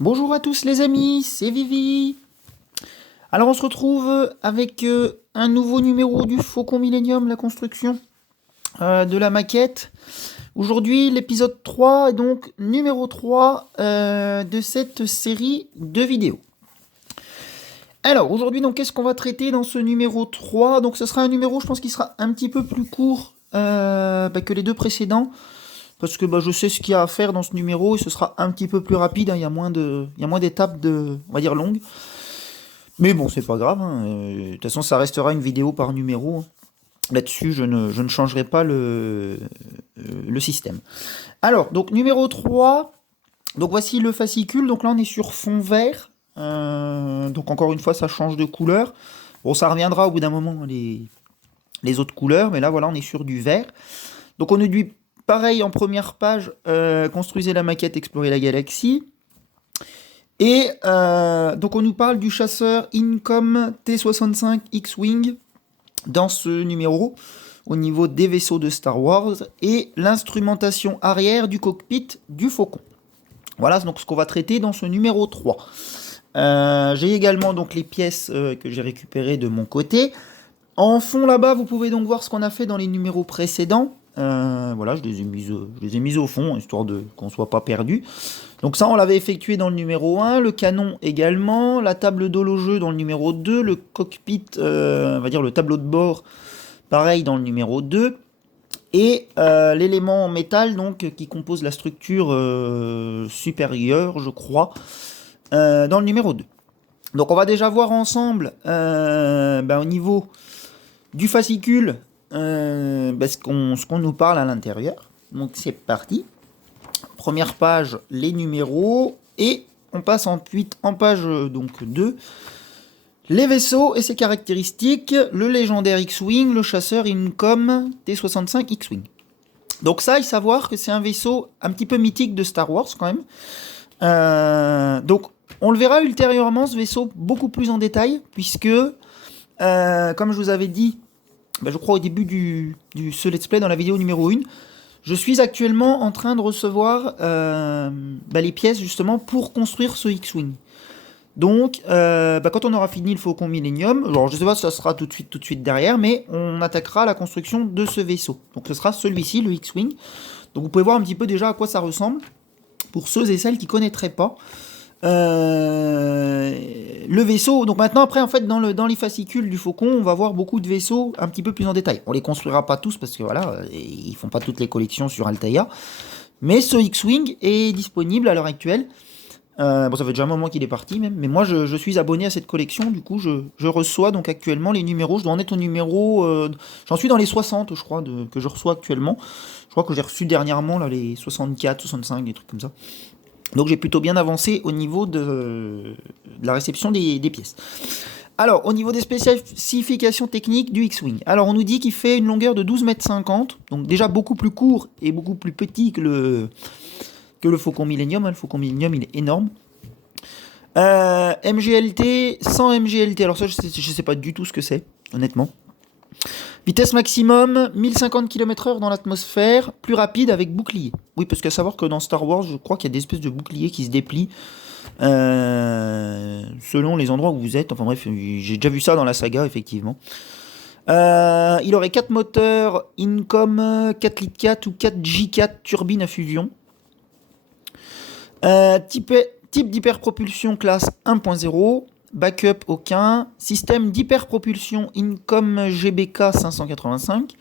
Bonjour à tous les amis, c'est Vivi. Alors on se retrouve avec un nouveau numéro du Faucon Millenium, la construction de la maquette. Aujourd'hui l'épisode 3 est donc numéro 3 de cette série de vidéos. Alors aujourd'hui donc qu'est-ce qu'on va traiter dans ce numéro 3? Donc ce sera un numéro je pense qui sera un petit peu plus court que les deux précédents. Parce que je sais ce qu'il y a à faire dans ce numéro et ce sera un petit peu plus rapide, hein, il y a moins d'étapes on va dire longues. Mais bon, c'est pas grave, hein, de toute façon, ça restera une vidéo par numéro, hein. Là-dessus, je ne changerai pas le système. Alors, donc numéro 3, donc voici le fascicule. Donc là, on est sur fond vert. Donc encore une fois, ça change de couleur. Bon, ça reviendra au bout d'un moment, les autres couleurs. Mais là, voilà, on est sur du vert. Donc on nous dit, pareil, en première page, construisez la maquette, explorez la galaxie. Et donc on nous parle du chasseur Incom T-65 X-Wing dans ce numéro, au niveau des vaisseaux de Star Wars, et l'instrumentation arrière du cockpit du Faucon. Voilà donc ce qu'on va traiter dans ce numéro 3. J'ai également donc les pièces que j'ai récupérées de mon côté. En fond là-bas, vous pouvez donc voir ce qu'on a fait dans les numéros précédents. Voilà, je les ai mises au fond, histoire qu'on ne soit pas perdu. Donc ça, on l'avait effectué dans le numéro 1, le canon également, la table d'horloger dans le numéro 2, le cockpit, on va dire le tableau de bord, pareil dans le numéro 2, et l'élément en métal donc, qui compose la structure supérieure, je crois, dans le numéro 2. Donc on va déjà voir ensemble, au niveau du fascicule, ce qu'on nous parle à l'intérieur. Donc c'est parti. Première page, les numéros, et on passe ensuite en page donc 2, les vaisseaux et ses caractéristiques, le légendaire X-Wing, le chasseur Incom T-65 X-Wing. Donc ça, il faut savoir que c'est un vaisseau un petit peu mythique de Star Wars quand même. Donc on le verra ultérieurement, ce vaisseau, beaucoup plus en détail, puisque, comme je vous avais dit, je crois au début ce let's play dans la vidéo numéro 1, je suis actuellement en train de recevoir les pièces justement pour construire ce X-Wing. Donc, quand on aura fini le Faucon Millenium, alors je sais pas si ça sera tout de suite derrière, mais on attaquera la construction de ce vaisseau. Donc ce sera celui-ci, le X-Wing. Donc vous pouvez voir un petit peu déjà à quoi ça ressemble, pour ceux et celles qui ne connaîtraient pas. Le vaisseau, donc maintenant après en fait dans les fascicules du Faucon, on va voir beaucoup de vaisseaux un petit peu plus en détail. On les construira pas tous parce que voilà, ils font pas toutes les collections sur Altaïa, mais ce X-Wing est disponible à l'heure actuelle. Ça fait déjà un moment qu'il est parti même, mais moi je suis abonné à cette collection, du coup je reçois donc actuellement les numéros, je dois en être au numéro, j'en suis dans les 60 je crois, que je reçois actuellement. Je crois que j'ai reçu dernièrement là, les 64, 65, des trucs comme ça. Donc j'ai plutôt bien avancé au niveau de la réception des pièces. Alors, au niveau des spécifications techniques du X-Wing. Alors, on nous dit qu'il fait une longueur de 12,50 m, donc déjà beaucoup plus court et beaucoup plus petit que le Faucon Millenium. Le Faucon Millenium, il est énorme. MGLT, 100 MGLT. Alors ça, je sais pas du tout ce que c'est, honnêtement. Vitesse maximum, 1050 km/h dans l'atmosphère, plus rapide avec bouclier. Oui, parce qu'à savoir que dans Star Wars, je crois qu'il y a des espèces de boucliers qui se déplient selon les endroits où vous êtes. Enfin bref, j'ai déjà vu ça dans la saga, effectivement. Il aurait 4 moteurs Incom 4 litres 4 ou 4 J4 turbine à fusion. Type d'hyperpropulsion classe 1.0. Backup aucun, système d'hyperpropulsion Incom GBK 585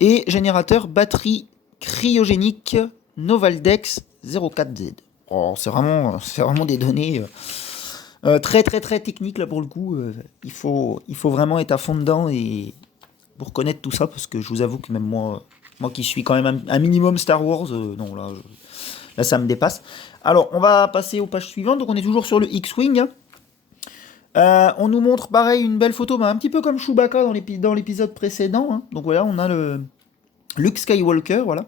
et générateur batterie cryogénique Novaldex 04Z. Oh, c'est vraiment des données très très très techniques là pour le coup. Il faut vraiment être à fond dedans et pour connaître tout ça, parce que je vous avoue que même moi qui suis quand même un minimum Star Wars, non là ça me dépasse. Alors on va passer aux pages suivantes. Donc on est toujours sur le X-Wing, hein. On nous montre pareil une belle photo, un petit peu comme Chewbacca dans l'épisode précédent, hein. Donc voilà, on a le Luke Skywalker, voilà,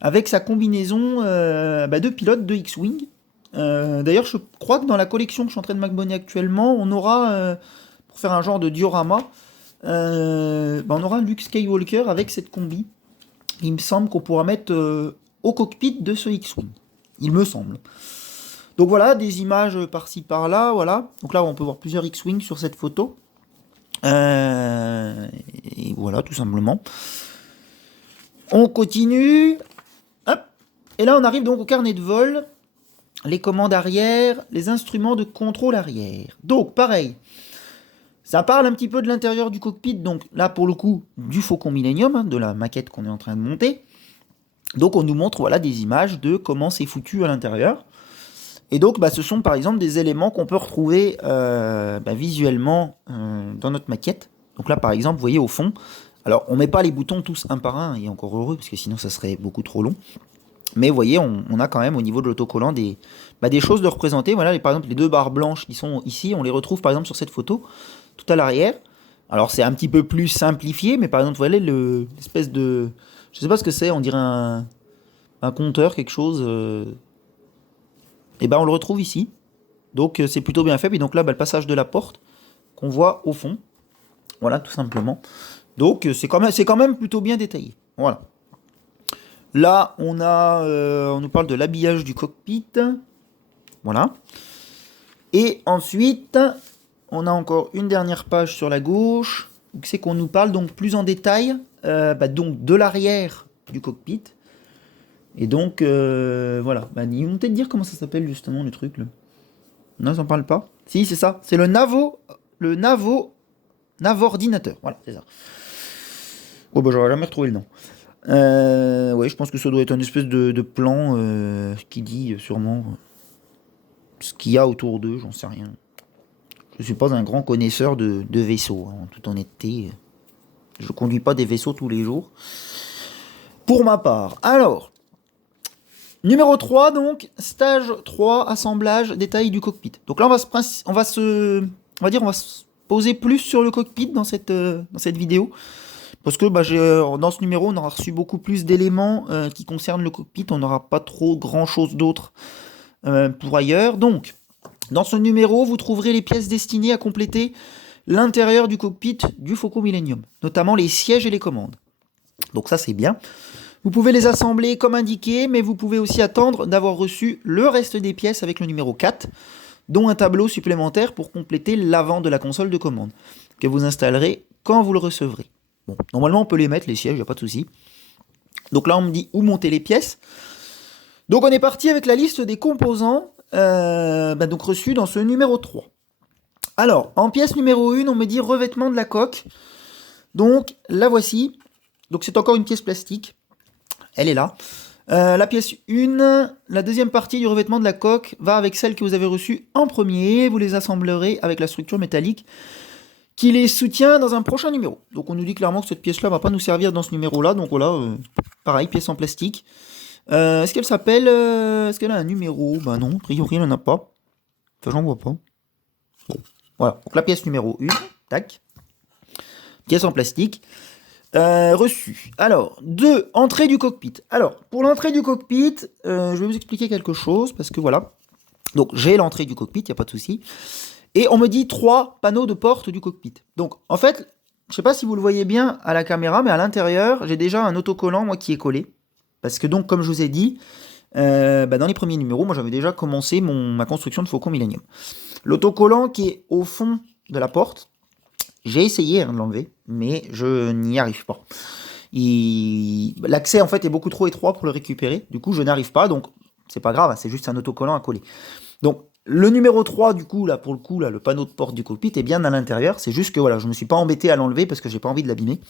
avec sa combinaison de pilote de X-Wing. D'ailleurs, je crois que dans la collection que je suis en train de m'abonner actuellement, on aura, pour faire un genre de diorama, on aura Luke Skywalker avec cette combi. Il me semble qu'on pourra mettre au cockpit de ce X-Wing. Il me semble. Donc voilà, des images par-ci par-là, voilà. Donc là, on peut voir plusieurs X-Wing sur cette photo. Et voilà, tout simplement. On continue. Hop. Et là, on arrive donc au carnet de vol. Les commandes arrière, les instruments de contrôle arrière. Donc, pareil. Ça parle un petit peu de l'intérieur du cockpit. Donc là, pour le coup, du Faucon Millenium, hein, de la maquette qu'on est en train de monter. Donc, on nous montre voilà, des images de comment c'est foutu à l'intérieur. Et donc, ce sont par exemple des éléments qu'on peut retrouver visuellement dans notre maquette. Donc là, par exemple, vous voyez au fond, alors on met pas les boutons tous un par un, et encore heureux, parce que sinon ça serait beaucoup trop long. Mais vous voyez, on a quand même au niveau de l'autocollant des choses de représenter. Voilà, par exemple, les deux barres blanches qui sont ici, on les retrouve par exemple sur cette photo, tout à l'arrière. Alors c'est un petit peu plus simplifié, mais par exemple, vous voyez l'espèce de... Je sais pas ce que c'est, on dirait un compteur, quelque chose... Et on le retrouve ici. Donc c'est plutôt bien fait. Puis donc là, le passage de la porte qu'on voit au fond. Voilà, tout simplement. Donc c'est quand même plutôt bien détaillé. Voilà. Là, on nous parle de l'habillage du cockpit. Voilà. Et ensuite, on a encore une dernière page sur la gauche. C'est qu'on nous parle donc plus en détail donc de l'arrière du cockpit. Et donc, voilà. Ils vont peut-être dire comment ça s'appelle justement le truc là. Non, ils en parlent pas. Si, c'est ça. C'est le Navordinateur. Voilà, c'est ça. Oh, j'aurais jamais retrouvé le nom. Ouais, je pense que ça doit être une espèce de plan qui dit sûrement ce qu'il y a autour d'eux, j'en sais rien. Je suis pas un grand connaisseur de vaisseaux, hein, en toute honnêteté. Je conduis pas des vaisseaux tous les jours. Pour ma part. Alors, numéro 3, donc, stage 3, assemblage, détail du cockpit. Donc là, on va se poser plus sur le cockpit dans cette vidéo. Parce que dans ce numéro, on aura reçu beaucoup plus d'éléments qui concernent le cockpit. On n'aura pas trop grand-chose d'autre pour ailleurs. Donc, dans ce numéro, vous trouverez les pièces destinées à compléter l'intérieur du cockpit du Faucon Millenium. Notamment les sièges et les commandes. Donc ça, c'est bien. Vous pouvez les assembler comme indiqué, mais vous pouvez aussi attendre d'avoir reçu le reste des pièces avec le numéro 4, dont un tableau supplémentaire pour compléter l'avant de la console de commande, que vous installerez quand vous le recevrez. Bon, normalement, on peut les mettre, les sièges, il n'y a pas de souci. Donc là, on me dit où monter les pièces. Donc on est parti avec la liste des composants donc reçus dans ce numéro 3. Alors, en pièce numéro 1, on me dit revêtement de la coque. Donc, la voici. Donc c'est encore une pièce plastique. Elle est là. La pièce 1, la deuxième partie du revêtement de la coque va avec celle que vous avez reçue en premier. Vous les assemblerez avec la structure métallique qui les soutient dans un prochain numéro. Donc on nous dit clairement que cette pièce-là va pas nous servir dans ce numéro-là. Donc voilà, pareil, pièce en plastique. Est-ce qu'elle s'appelle... est-ce qu'elle a un numéro ? Non, a priori elle n'en a pas. Enfin, j'en vois pas. Bon, voilà. Donc la pièce numéro 1, tac. Pièce en plastique. Reçu. Alors, 2, entrée du cockpit. Alors, pour l'entrée du cockpit, je vais vous expliquer quelque chose, parce que voilà. Donc, j'ai l'entrée du cockpit, il n'y a pas de souci. Et on me dit 3 panneaux de porte du cockpit. Donc, en fait, je ne sais pas si vous le voyez bien à la caméra, mais à l'intérieur, j'ai déjà un autocollant, moi, qui est collé. Parce que donc, comme je vous ai dit, dans les premiers numéros, moi, j'avais déjà commencé ma construction de Faucon Millenium. L'autocollant qui est au fond de la porte, j'ai essayé de l'enlever, mais je n'y arrive pas. L'accès en fait est beaucoup trop étroit pour le récupérer, du coup je n'arrive pas, donc c'est pas grave, c'est juste un autocollant à coller. Donc le numéro 3 du coup, là pour le coup, là, le panneau de porte du cockpit est bien à l'intérieur, c'est juste que voilà, je me suis pas embêté à l'enlever parce que j'ai pas envie de l'abîmer.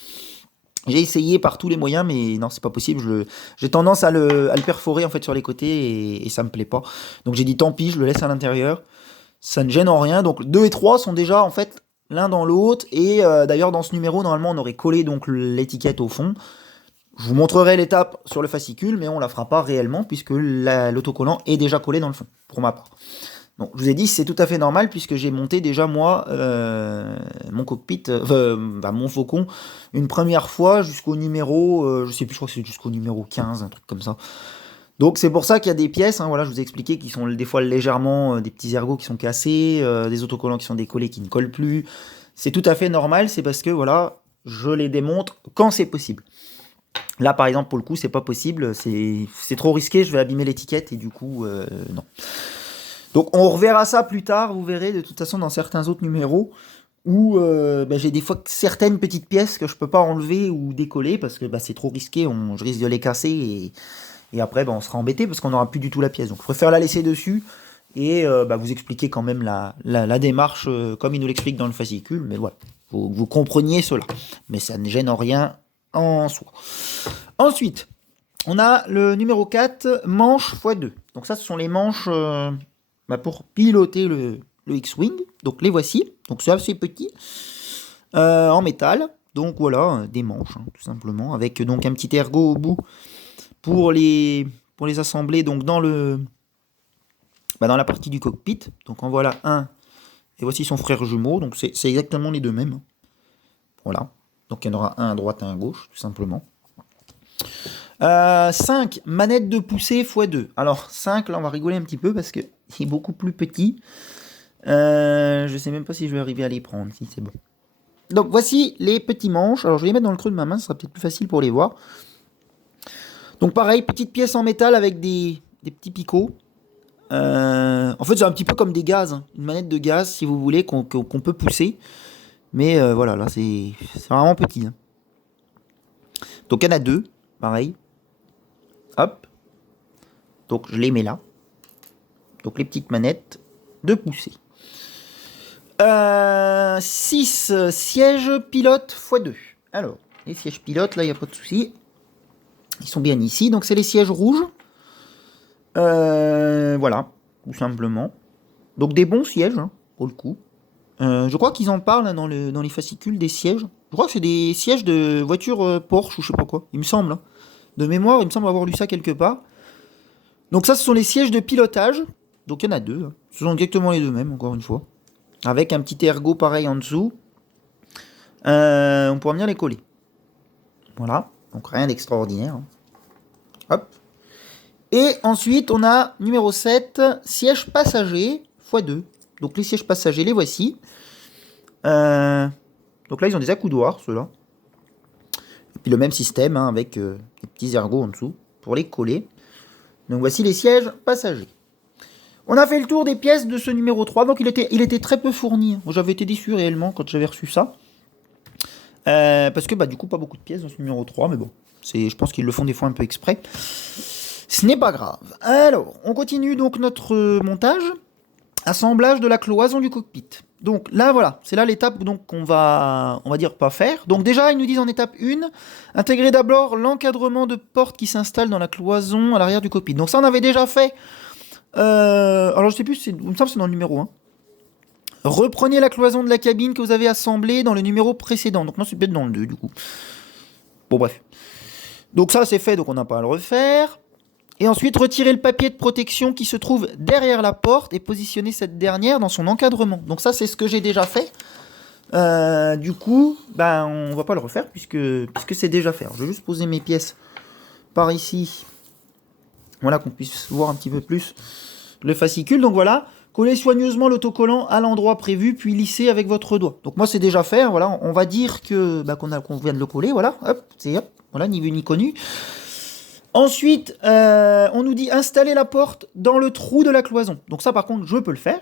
J'ai essayé par tous les moyens, mais non, c'est pas possible. J'ai tendance à le perforer en fait sur les côtés et ça me plaît pas. Donc j'ai dit tant pis, je le laisse à l'intérieur. Ça ne gêne en rien. Donc 2 et 3 sont déjà en fait l'un dans l'autre. Et d'ailleurs dans ce numéro, normalement, on aurait collé donc l'étiquette au fond. Je vous montrerai l'étape sur le fascicule, mais on la fera pas réellement puisque l'autocollant est déjà collé dans le fond, pour ma part. Donc je vous ai dit, c'est tout à fait normal puisque j'ai monté déjà moi mon cockpit, mon Faucon, une première fois jusqu'au numéro, je sais plus, je crois que c'est jusqu'au numéro 15, un truc comme ça. Donc c'est pour ça qu'il y a des pièces, hein, voilà, je vous ai expliqué, qui sont des fois légèrement, des petits ergots qui sont cassés, des autocollants qui sont décollés, qui ne collent plus. C'est tout à fait normal, c'est parce que voilà, je les démonte quand c'est possible. Là par exemple pour le coup c'est pas possible, c'est trop risqué, je vais abîmer l'étiquette et du coup non. Donc on reverra ça plus tard, vous verrez de toute façon dans certains autres numéros où j'ai des fois certaines petites pièces que je peux pas enlever ou décoller parce que c'est trop risqué, je risque de les casser et après on sera embêté parce qu'on n'aura plus du tout la pièce. Donc je préfère la laisser dessus et vous expliquer quand même la démarche comme il nous l'explique dans le fascicule, mais voilà, vous compreniez cela. Mais ça ne gêne en rien en soi. Ensuite, on a le numéro 4, manche x2. Donc ça, ce sont les manches pour piloter le X-Wing. Donc les voici. Donc c'est assez petit, en métal. Donc voilà, des manches, tout simplement, avec donc un petit ergot au bout pour les assembler donc dans la partie du cockpit. Donc en voilà un, et voici son frère jumeau. Donc c'est exactement les deux mêmes. Voilà. Donc il y en aura un à droite et un à gauche, tout simplement. 5 manettes de poussée x2. Alors 5, là on va rigoler un petit peu parce qu'il est beaucoup plus petit. Je sais même pas si je vais arriver à les prendre, si c'est bon. Donc voici les petits manches. Alors je vais les mettre dans le creux de ma main, ce sera peut-être plus facile pour les voir. Donc pareil, petite pièce en métal avec des petits picots. En fait c'est un petit peu comme des gaz, hein. Une manette de gaz si vous voulez qu'on peut pousser. Mais voilà, là c'est vraiment petit, hein. Donc il y en a deux, pareil. Hop. Donc je les mets là. Donc les petites manettes de poussée. 6 sièges pilotes x2. Alors, les sièges pilotes, là, il n'y a pas de souci. Ils sont bien ici. Donc c'est les sièges rouges. Voilà, tout simplement. Donc des bons sièges, hein, pour le coup. Je crois qu'ils en parlent hein, dans les fascicules des sièges. Je crois que c'est des sièges de voiture Porsche ou je sais pas quoi. Il me semble. Hein. De mémoire, il me semble avoir lu ça quelque part. Donc ça, ce sont les sièges de pilotage. Donc il y en a deux. Hein. Ce sont exactement les deux mêmes, encore une fois. Avec un petit ergot pareil en dessous. On pourra venir les coller. Voilà. Donc rien d'extraordinaire. Hein. Hop. Et ensuite, on a numéro 7, sièges passagers x2. Donc les sièges passagers, les voici. Donc là, ils ont des accoudoirs, ceux-là. Et puis le même système, hein, avec des petits ergots en dessous pour les coller. Donc voici les sièges passagers. On a fait le tour des pièces de ce numéro 3. Donc il était très peu fourni. J'avais été déçu réellement quand j'avais reçu ça. Parce que du coup, pas beaucoup de pièces dans ce numéro 3. Mais bon, je pense qu'ils le font des fois un peu exprès. Ce n'est pas grave. Alors, on continue donc notre montage. Assemblage de la cloison du cockpit. Donc là, voilà, c'est là l'étape qu'on va dire pas faire. Donc déjà, ils nous disent en étape 1, intégrer d'abord l'encadrement de porte qui s'installe dans la cloison à l'arrière du cockpit. Donc ça, on avait déjà fait. Alors je sais plus, il me semble que c'est dans le numéro 1. Reprenez la cloison de la cabine que vous avez assemblée dans le numéro précédent. Donc non, c'est peut-être dans le 2 du coup. Bon bref. Donc ça, c'est fait, donc on n'a pas à le refaire. Et ensuite, retirer le papier de protection qui se trouve derrière la porte et positionner cette dernière dans son encadrement. Donc ça, c'est ce que j'ai déjà fait. Du coup, on va pas le refaire puisque c'est déjà fait. Alors, je vais juste poser mes pièces par ici. Voilà, qu'on puisse voir un petit peu plus le fascicule. Donc voilà, collez soigneusement l'autocollant à l'endroit prévu, puis lissez avec votre doigt. Donc moi, c'est déjà fait. Voilà, on va dire qu'on vient de le coller. Voilà, voilà, ni vu ni connu. Ensuite, on nous dit installer la porte dans le trou de la cloison. Donc ça, par contre, je peux le faire.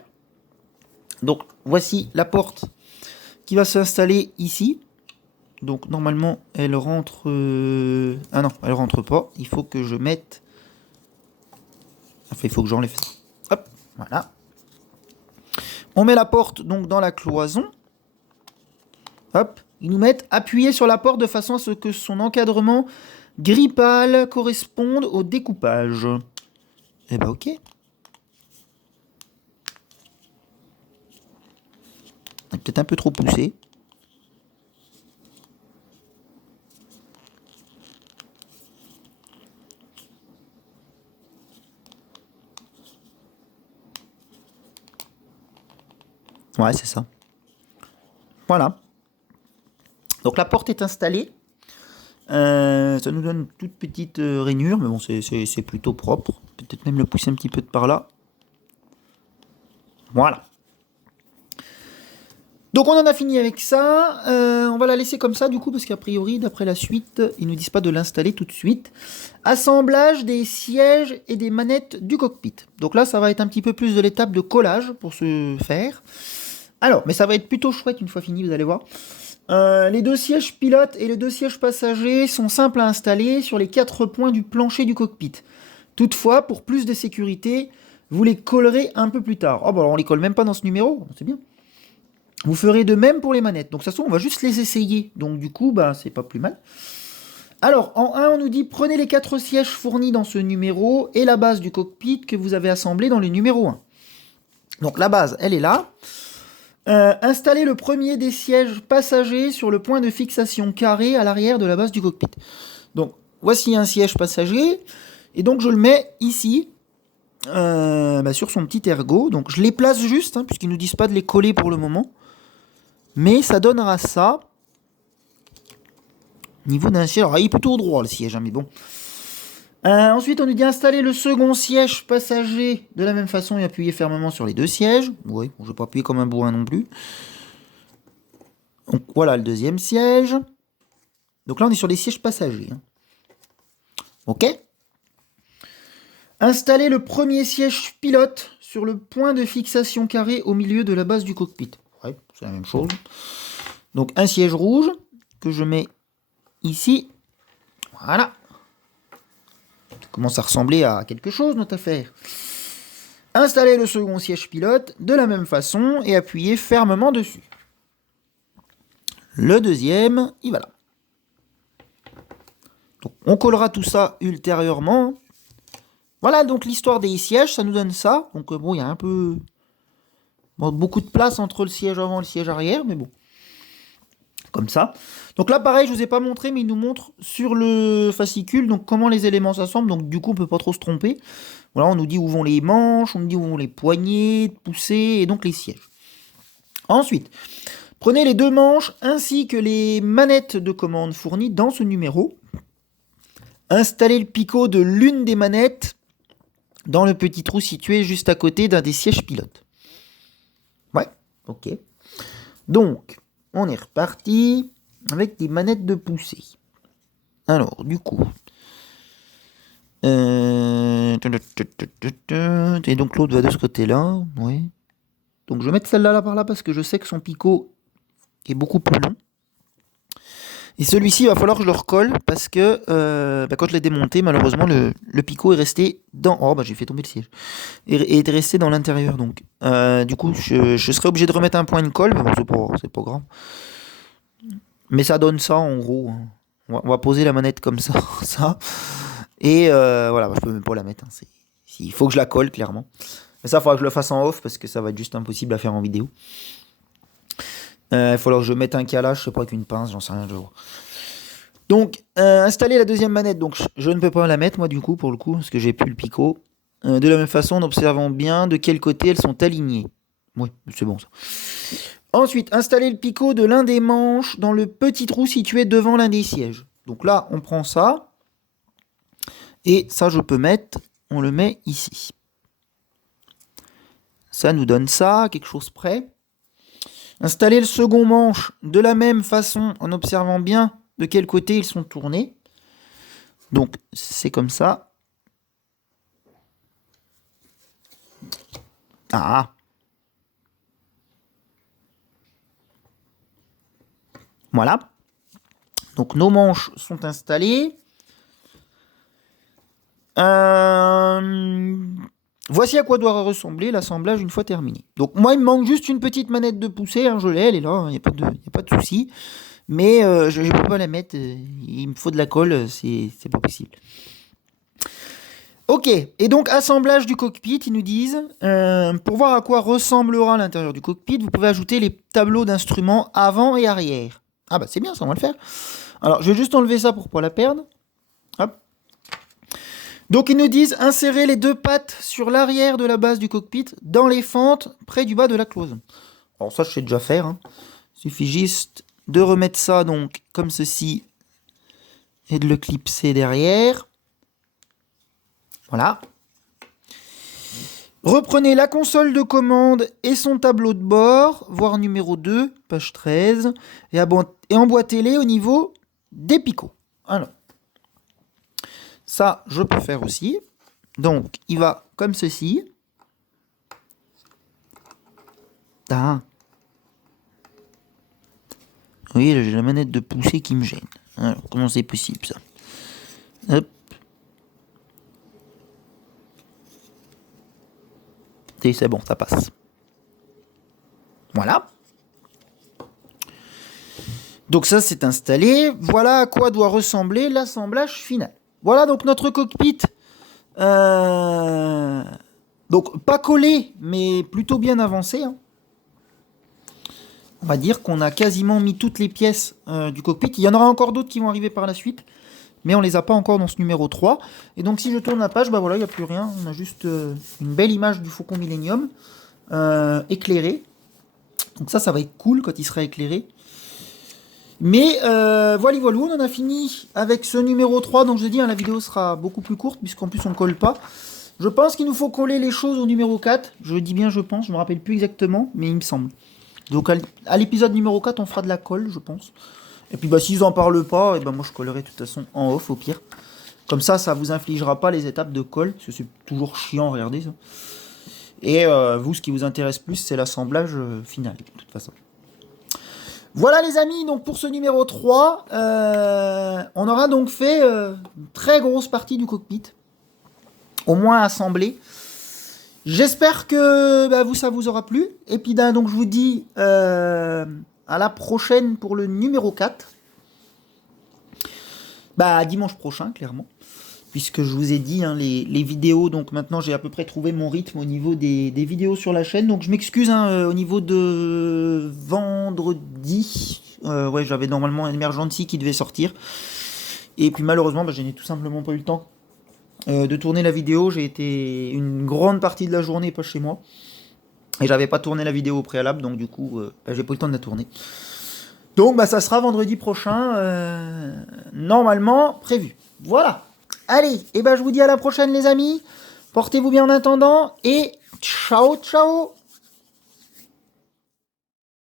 Donc, voici la porte qui va s'installer ici. Donc, normalement, elle rentre... Ah non, elle rentre pas. Il faut que je mette... Enfin, il faut que j'enlève ça. Hop, voilà. On met la porte donc dans la cloison. Hop, ils nous mettent appuyer sur la porte de façon à ce que son encadrement... gris pâle correspondent au découpage. Eh ben ok. Peut-être un peu trop poussé. Ouais, c'est ça. Voilà. Donc la porte est installée. Ça nous donne une toute petite rainure, mais bon, c'est plutôt propre. Peut-être même le pousser un petit peu de par là. Voilà. Donc on en a fini avec ça. On va la laisser comme ça du coup parce qu'a priori d'après la suite ils ne disent pas de l'installer tout de suite. Assemblage des sièges et des manettes du cockpit. Donc là ça va être un petit peu plus de l'étape de collage pour se faire. Alors mais ça va être plutôt chouette une fois fini, vous allez voir. Les 2 sièges pilotes et les 2 sièges passagers sont simples à installer sur les 4 points du plancher du cockpit. Toutefois pour plus de sécurité vous les collerez un peu plus tard. Oh bah alors on les colle même pas dans ce numéro, c'est bien. Vous ferez de même pour les manettes. Donc, de toute façon, on va juste les essayer. Donc, du coup, bah, c'est pas plus mal. Alors, en 1, on nous dit prenez les 4 sièges fournis dans ce numéro et la base du cockpit que vous avez assemblée dans le numéro 1. Donc, la base, elle est là. Installez le premier des sièges passagers sur le point de fixation carré à l'arrière de la base du cockpit. Donc, voici un siège passager. Et donc, je le mets ici. Sur son petit ergot. Donc, je les place juste, hein, puisqu'ils ne nous disent pas de les coller pour le moment. Mais ça donnera ça. Niveau d'un siège. Alors, il est plutôt droit le siège, hein, mais bon. Ensuite, on nous dit installer le second siège passager de la même façon et appuyer fermement sur les 2 sièges. Oui, bon, je ne vais pas appuyer comme un bourrin non plus. Donc voilà le deuxième siège. Donc là, on est sur les sièges passagers. Hein. Ok. Installer le premier siège pilote sur le point de fixation carré au milieu de la base du cockpit. Ouais, c'est la même chose. Donc un siège rouge que je mets ici. Voilà. Ça commence à ressembler à quelque chose notre affaire. Installer le second siège pilote de la même façon et appuyer fermement dessus. Le deuxième, il va là. Donc on collera tout ça ultérieurement. Voilà donc l'histoire des sièges, ça nous donne ça. Donc bon, il y a un peu... Bon, beaucoup de place entre le siège avant et le siège arrière, mais bon. Comme ça. Donc là, pareil, je ne vous ai pas montré, mais il nous montre sur le fascicule donc comment les éléments s'assemblent. Donc du coup, on ne peut pas trop se tromper. Voilà, on nous dit où vont les manches, on nous dit où vont les poignées, poussées, et donc les sièges. Ensuite, prenez les 2 manches ainsi que les manettes de commande fournies dans ce numéro. Installez le picot de l'une des manettes dans le petit trou situé juste à côté d'un des sièges pilotes. Ouais, ok. Donc, on est reparti avec des manettes de poussée. Alors, du coup... Et donc l'autre va de ce côté-là. Oui. Donc je vais mettre celle-là là par là parce que je sais que son picot est beaucoup plus long. Et celui-ci, il va falloir que je le recolle parce que quand je l'ai démonté, malheureusement, le picot est resté dans... Oh, j'ai fait tomber le siège. Et est resté dans l'intérieur. Donc, du coup, je serai obligé de remettre un point de colle. Mais bon, c'est pas grave. Mais ça donne ça, en gros. On va poser la manette comme ça. ça. Et voilà, je peux même pas la mettre. Hein. Il faut que je la colle, clairement. Mais ça, il faudra que je le fasse en off parce que ça va être juste impossible à faire en vidéo. Il faudra que je mette un calage, je sais pas, avec une pince, j'en sais rien. Donc, installer la deuxième manette. Donc, je ne peux pas la mettre, moi, du coup, pour le coup, parce que j'ai plus le picot. De la même façon, en observant bien de quel côté elles sont alignées. Oui, c'est bon ça. Ensuite, installer le picot de l'un des manches dans le petit trou situé devant l'un des sièges. Donc là, on prend ça. Et ça, je peux mettre, on le met ici. Ça nous donne ça, quelque chose près. Installer le second manche de la même façon en observant bien de quel côté ils sont tournés. Donc, c'est comme ça. Ah! Voilà. Donc, nos manches sont installées. Voici à quoi doit ressembler l'assemblage une fois terminé. Donc moi il me manque juste une petite manette de poussée, hein, je l'ai, elle est là, il n'y a pas de souci. Mais je ne peux pas la mettre, il me faut de la colle, c'est pas possible. Ok, et donc assemblage du cockpit, ils nous disent, pour voir à quoi ressemblera l'intérieur du cockpit, vous pouvez ajouter les tableaux d'instruments avant et arrière. Ah bah c'est bien ça, on va le faire. Alors je vais juste enlever ça pour ne pas la perdre. Hop. Donc ils nous disent insérer les 2 pattes sur l'arrière de la base du cockpit dans les fentes près du bas de la cloison. Alors ça je sais déjà faire. Hein. Il suffit juste de remettre ça donc comme ceci et de le clipser derrière. Voilà. Reprenez la console de commande et son tableau de bord, voire numéro 2, page 13, et emboîtez-les au niveau des picots. Alors, ça, je peux faire aussi. Donc, il va comme ceci. Ah. Oui, j'ai la manette de pousser qui me gêne. Alors, comment c'est possible, ça? Hop. Et c'est bon, ça passe. Voilà. Donc ça, c'est installé. Voilà à quoi doit ressembler l'assemblage final. Voilà donc notre cockpit. Donc pas collé, mais plutôt bien avancé. Hein. On va dire qu'on a quasiment mis toutes les pièces du cockpit. Il y en aura encore d'autres qui vont arriver par la suite. Mais on les a pas encore dans ce numéro 3. Et donc si je tourne la page, bah voilà, il n'y a plus rien. On a juste une belle image du Faucon Millenium éclairé. Donc ça va être cool quand il sera éclairé. Mais voilà, on en a fini avec ce numéro 3. Donc je dis, hein, la vidéo sera beaucoup plus courte puisqu'en plus on ne colle pas. Je pense qu'il nous faut coller les choses au numéro 4. Je dis bien je pense, je me rappelle plus exactement, mais il me semble. Donc à l'épisode numéro 4, on fera de la colle, je pense. Et puis bah, s'ils en parlent pas, et bah, moi je collerai de toute façon en off au pire. Comme ça vous infligera pas les étapes de colle, parce que c'est toujours chiant, regardez ça. Et vous, ce qui vous intéresse plus, c'est l'assemblage final, de toute façon. Voilà les amis, donc pour ce numéro 3, on aura donc fait une très grosse partie du cockpit. Au moins assemblé. J'espère que bah, ça vous aura plu. Et puis donc je vous dis à la prochaine pour le numéro 4. Bah dimanche prochain, clairement. Puisque je vous ai dit, hein, les vidéos, donc maintenant j'ai à peu près trouvé mon rythme au niveau des vidéos sur la chaîne. Donc je m'excuse hein, au niveau de vendredi. Ouais, j'avais normalement un Emergency qui devait sortir. Et puis malheureusement, bah, je n'ai tout simplement pas eu le temps de tourner la vidéo. J'ai été une grande partie de la journée pas chez moi. Et j'avais pas tourné la vidéo au préalable, donc du coup, bah, j'ai pas eu le temps de la tourner. Donc bah, ça sera vendredi prochain, normalement prévu. Voilà. Allez, et ben je vous dis à la prochaine les amis. Portez-vous bien en attendant et ciao ciao.